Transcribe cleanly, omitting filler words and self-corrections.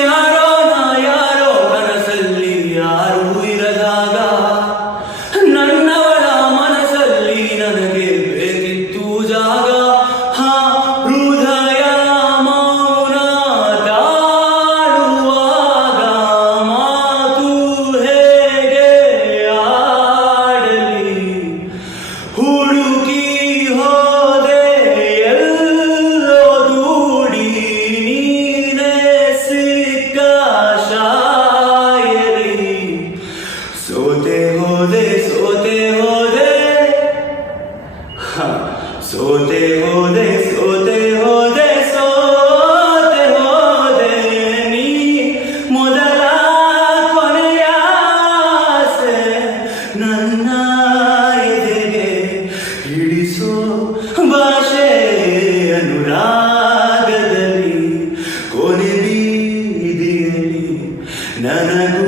ಯಾರೋ ನಾ ಯಾರೋ ಕನಸಲ್ಲಿ ಯಾರೂ ಇರದಾಗ ನನ್ನವಳ ಮನಸ್ಸಲ್ಲಿ ನನಗೆ ಬೇಕಿತ್ತು ಜಾಗ. ಹೃದಯ ಮೌನ ತಾಳುವಾಗ ಮಾತು ಹೇಗೆ ಆಡಲಿ. ಹುಡುಕಿ ಹೋದೆ ಎಲ್ಲೋ ದೂಡಿ ನೀನೇ ಸಿಕ್ಕ ಶಾಯರಿ. ಸೋತೆ ಹೋದೆ ಸೋತೆ ಹೋದೆ ಸೋತೆ ಹೋದೆ ಸೋತೆ ಹೋದೆ ಸೋತೆ ಹೋದೆ ನೀ ಮೊದಲ ಕೊನೆಯ ಆಸೆ ನನ್ನ ಎದೆಗೆ ಹಿಡಿಸೋ ಭಾಷೆ ಅನುರಾಗದಲ್ಲಿ ಕೊನೆ ಬೀದಿಯಲ್ಲಿ ನನಗೂ